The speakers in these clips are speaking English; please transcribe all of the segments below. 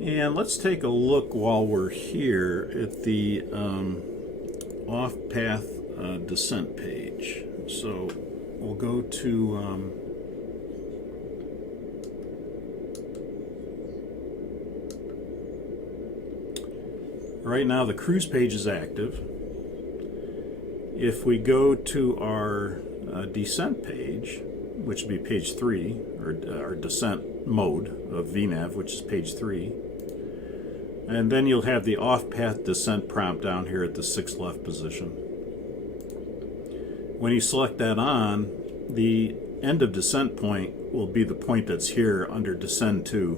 And let's take a look while we're here at the off-path descent page. So we'll go to right now the cruise page is active. If we go to our descent page, which would be page 3, or our descent mode of VNAV, which is page 3, and then you'll have the off-path descent prompt down here at the 6th left position. When you select that on, the end of descent point will be the point that's here under descend to,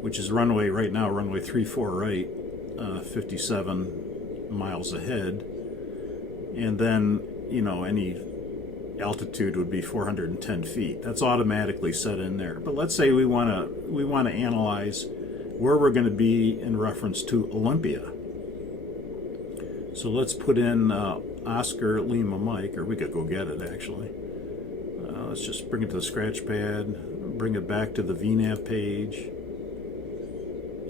which is runway right now, runway 34 right, 57 miles ahead, and then, you know, any altitude would be 410 feet. That's automatically set in there. But let's say we want to analyze where we're going to be in reference to Olympia. So let's put in Oscar Lima Mike, or we could go get it actually. Let's just bring it to the scratch pad, bring it back to the VNAV page,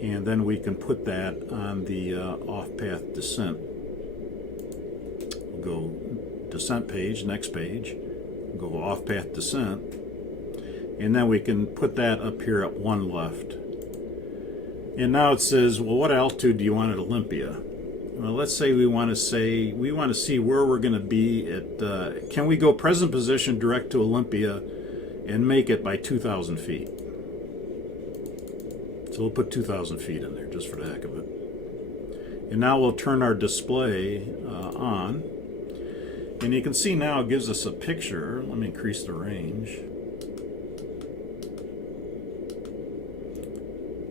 and then we can put that on the off-path descent. We'll go descent page, next page, go off-path descent, and then we can put that up here at 1 left. And now it says, well, what altitude do you want at Olympia? Well, let's say we want to see where we're going to be at, can we go present position direct to Olympia and make it by 2,000 feet? So we'll put 2,000 feet in there just for the heck of it. And now we'll turn our display on. And you can see now it gives us a picture. Let me increase the range.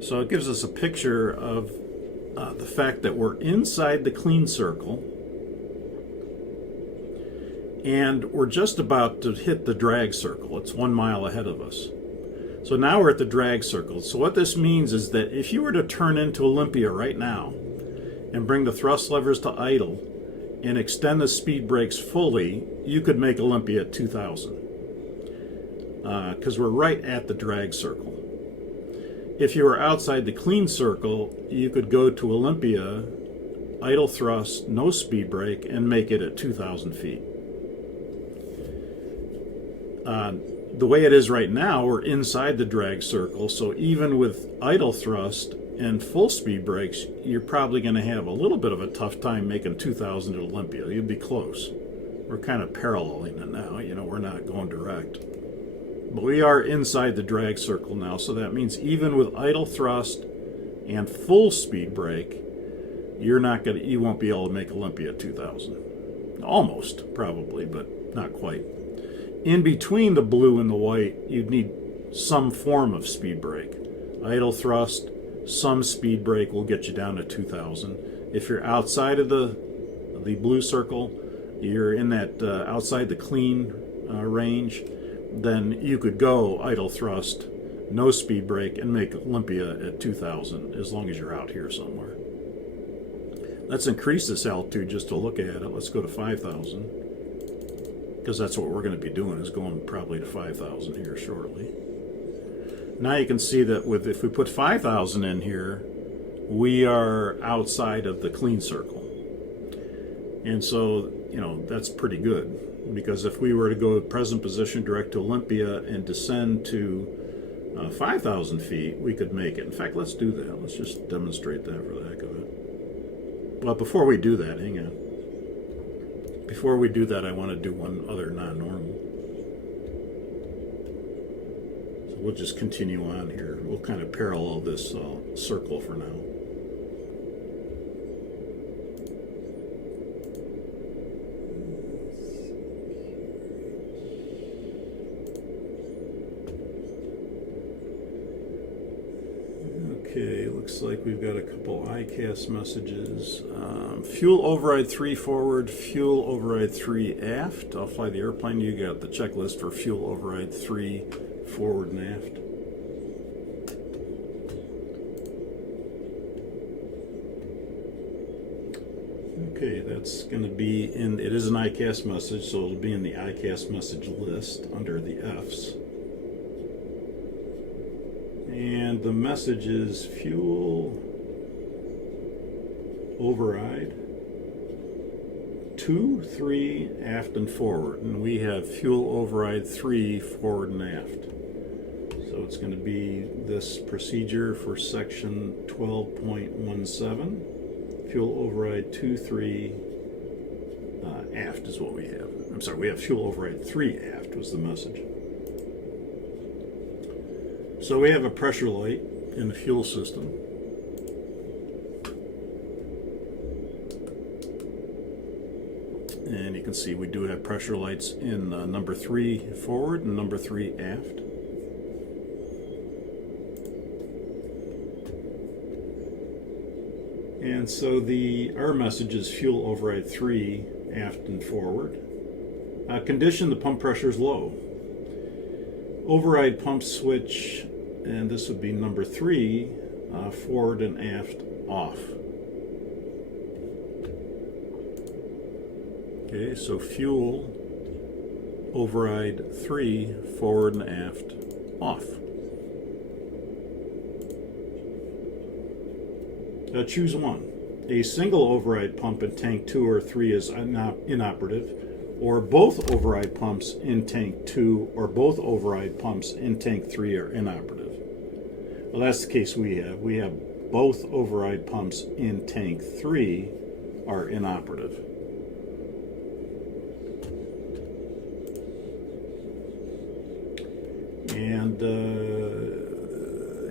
So it gives us a picture of the fact that we're inside the clean circle and we're just about to hit the drag circle. It's 1 mile ahead of us. So now we're at the drag circle. So what this means is that if you were to turn into Olympia right now and bring the thrust levers to idle and extend the speed brakes fully, you could make Olympia at 2,000 because we're right at the drag circle. If you were outside the clean circle, you could go to Olympia, idle thrust, no speed brake, and make it at 2,000 feet. The way it is right now, we're inside the drag circle, so even with idle thrust and full speed brakes, you're probably going to have a little bit of a tough time making 2,000 at Olympia. You'd be close. We're kind of paralleling it now, you know, we're not going direct. But we are inside the drag circle now, so that means even with idle thrust and full speed brake, you won't be able to make Olympia at 2,000. Almost, probably, but not quite. In between the blue and the white, you'd need some form of speed brake. Idle thrust, some speed brake will get you down to 2,000. If you're outside of the blue circle, you're in that outside the clean range, then you could go idle thrust, no speed brake, and make Olympia at 2,000 as long as you're out here somewhere. Let's increase this altitude just to look at it. Let's go to 5,000, because that's what we're going to be doing, is going probably to 5,000 here shortly. Now you can see that if we put 5,000 in here, we are outside of the clean circle. And so, you know, that's pretty good. Because if we were to go present position direct to Olympia and descend to 5,000 feet, we could make it. In fact, let's do that. Let's just demonstrate that for the heck of it. Well, before we do that, hang on. Before we do that, I want to do one other non-normal. So we'll just continue on here. We'll kind of parallel this circle for now. Okay, looks like we've got a couple ICAS messages. Fuel override 3 forward, fuel override 3 aft. I'll fly the airplane. You got the checklist for fuel override 3 forward and aft. Okay, that's going to be in, it is an ICAS message, so it'll be in the ICAS message list under the Fs. And the message is fuel override 2, 3, aft and forward. And we have fuel override 3, forward and aft. So it's going to be this procedure for section 12.17. Fuel override 2, 3 aft is what we have. I'm sorry, we have fuel override 3 aft was the message. So we have a pressure light in the fuel system. And you can see we do have pressure lights in number 3 forward and number 3 aft. And so our message is fuel override 3 aft and forward. Condition, the pump pressure is low. Override pump switch, and this would be number 3, forward and aft off. Okay, so fuel override 3, forward and aft off. Choose one. A single override pump in tank 2 or 3 is inoperative, or both override pumps in tank 2 or both override pumps in tank 3 are inoperative. Well, that's the case we have. We have both override pumps in tank 3 are inoperative.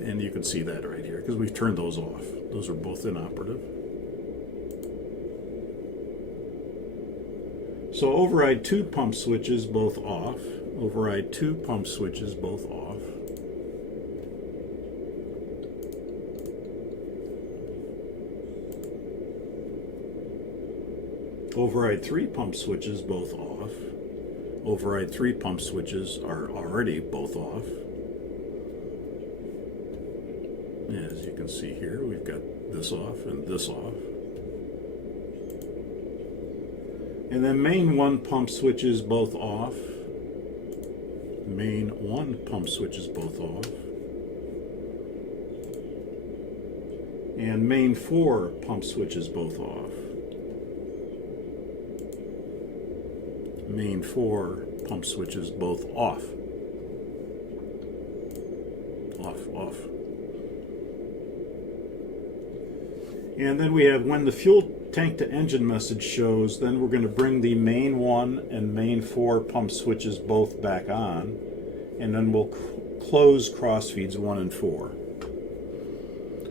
And you can see that right here because we've turned those off. Those are both inoperative. So override 2 pump switches both off. Override 2 pump switches both off. Override 3 pump switches both off. Override 3 pump switches are already both off. As you can see here, we've got this off and this off. And then main 1 pump switches both off. Main 1 pump switches both off. And main 4 pump switches both off. Main 4 pump switches both off. Off. And then we have when the fuel tank to engine message shows, then we're going to bring the main 1 and main 4 pump switches both back on, and then we'll close cross feeds 1 and 4.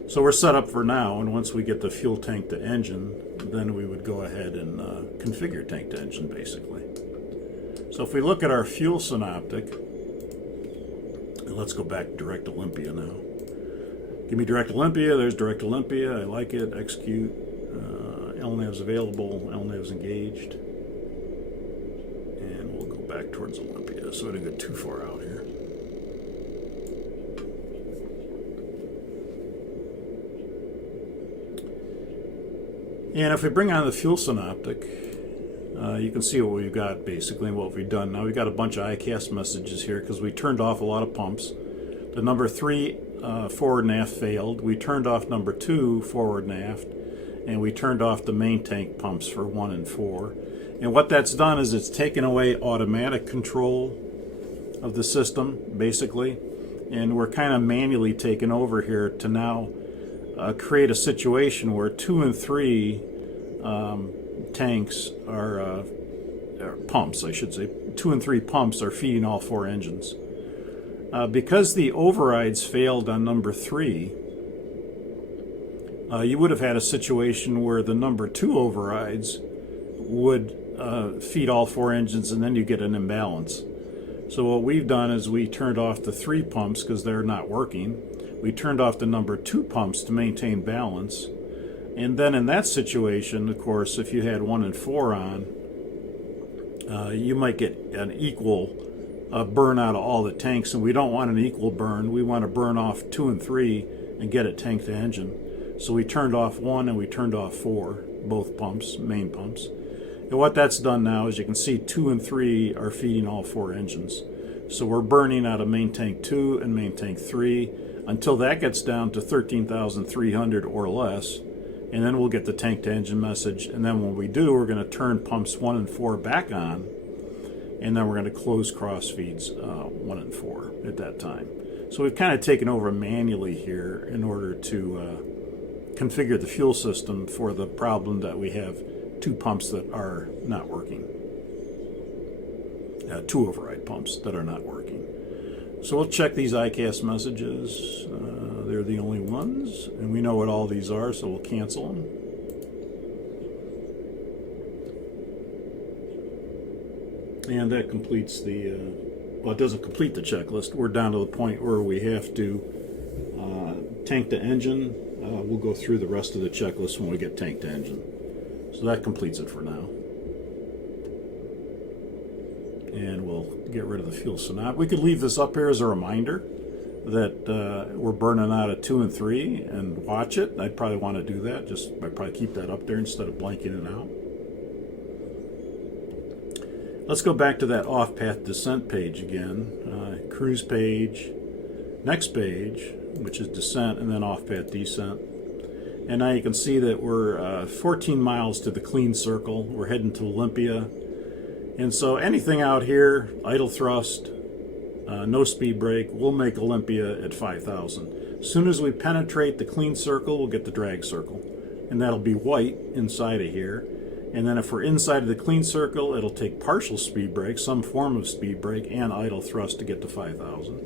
So we're set up for now, and once we get the fuel tank to engine, then we would go ahead and configure tank to engine basically. So if we look at our fuel synoptic, and let's go back to Direct Olympia now. Give me Direct Olympia, there's Direct Olympia, I like it, execute, LNAV's available, LNAV's engaged, and we'll go back towards Olympia so I don't get too far out here. And if we bring on the fuel synoptic, you can see what we've got basically and what we've done. Now we've got a bunch of ICAST messages here because we turned off a lot of pumps. The number 3 forward and aft failed. We turned off number 2 forward and aft, and we turned off the main tank pumps for 1 and 4. And what that's done is it's taken away automatic control of the system basically, and we're kind of manually taking over here to now create a situation where 2 and 3 tanks are pumps, I should say. 2 and 3 pumps are feeding all 4 engines. Because the overrides failed on number 3, you would have had a situation where the number 2 overrides would feed all 4 engines, and then you get an imbalance. So what we've done is we turned off the 3 pumps because they're not working. We turned off the number 2 pumps to maintain balance. And then in that situation, of course, if you had 1 and 4 on, you might get an equal burn out of all the tanks, and we don't want an equal burn. We want to burn off 2 and 3 and get it tank to engine. So we turned off 1 and we turned off 4, both pumps, main pumps. And what that's done now is you can see 2 and 3 are feeding all 4 engines. So we're burning out of main tank 2 and main tank 3. until that gets down to 13,300 or less, and then we'll get the tank to engine message. And then when we do, we're going to turn pumps 1 and 4 back on, and then we're going to close cross feeds 1 and 4 at that time. So we've kind of taken over manually here in order to configure the fuel system for the problem that we have 2 pumps that are not working. 2 override pumps that are not working. So we'll check these ICAS messages. They're the only ones, and we know what all these are, so we'll cancel them. And that completes the, well, it doesn't complete the checklist. We're down to the point where we have to tank to engine. We'll go through the rest of the checklist when we get tank to engine. So that completes it for now. And we'll get rid of the fuel synop. We could leave this up here as a reminder that we're burning out at 2 and 3 and watch it. I'd probably want to do that. I'd probably keep that up there instead of blanking it out. Let's go back to that off-path descent page again. Cruise page, next page, which is descent, and then off-path descent. And now you can see that we're 14 miles to the clean circle. We're heading to Olympia. And so anything out here, idle thrust, no speed brake, we'll make Olympia at 5,000. As soon as we penetrate the clean circle, we'll get the drag circle. And that'll be white inside of here. And then if we're inside of the clean circle, it'll take partial speed brake, some form of speed brake, and idle thrust to get to 5,000.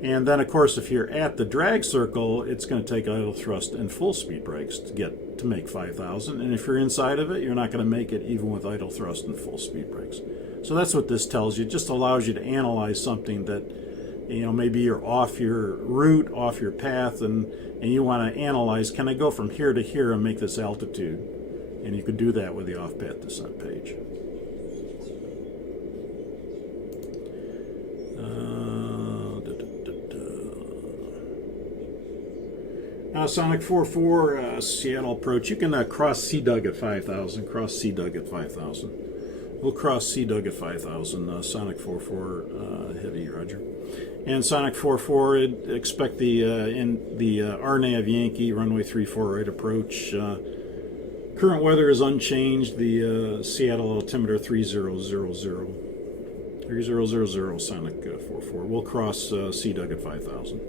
And then, of course, if you're at the drag circle, it's going to take idle thrust and full speed brakes to make 5,000. And if you're inside of it, you're not going to make it even with idle thrust and full speed brakes. So that's what this tells you. It just allows you to analyze something that, you know, maybe you're off your route, off your path, and you want to analyze, can I go from here to here and make this altitude? And you could do that with the off-path descent page. Sonic 44 Seattle approach. You can cross CDUG at 5,000. Cross CDUG at 5,000. We'll cross CDUG at 5,000. Sonic 44 heavy, Roger. And Sonic 44, expect the RNAV Yankee runway 34 right approach. Current weather is unchanged. The Seattle altimeter 3000. 3000 Sonic 44. We'll cross CDUG at 5,000.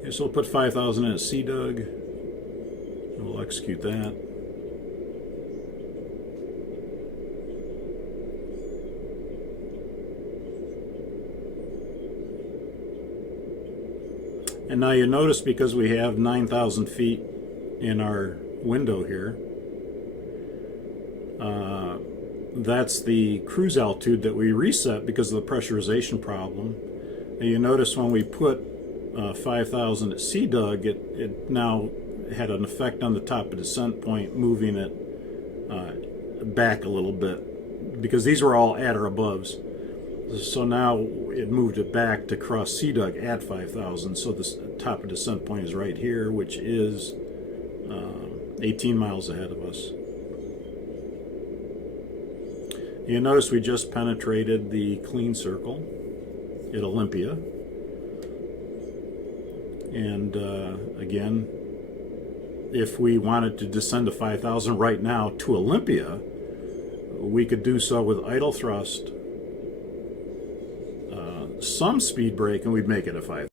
Okay, so we'll put 5,000 in at CDUG. We'll execute that. And now you notice, because we have 9,000 feet in our window here, that's the cruise altitude that we reset because of the pressurization problem. And you notice when we put 5,000 at CDUG, it now had an effect on the top of descent point, moving it back a little bit, because these were all at or aboves. So now it moved it back to cross CDUG at 5,000. So the top of descent point is right here, which is 18 miles ahead of us. You notice we just penetrated the clean circle at Olympia. And again, if we wanted to descend to 5,000 right now to Olympia, we could do so with idle thrust, some speed brake, and we'd make it a 5,000.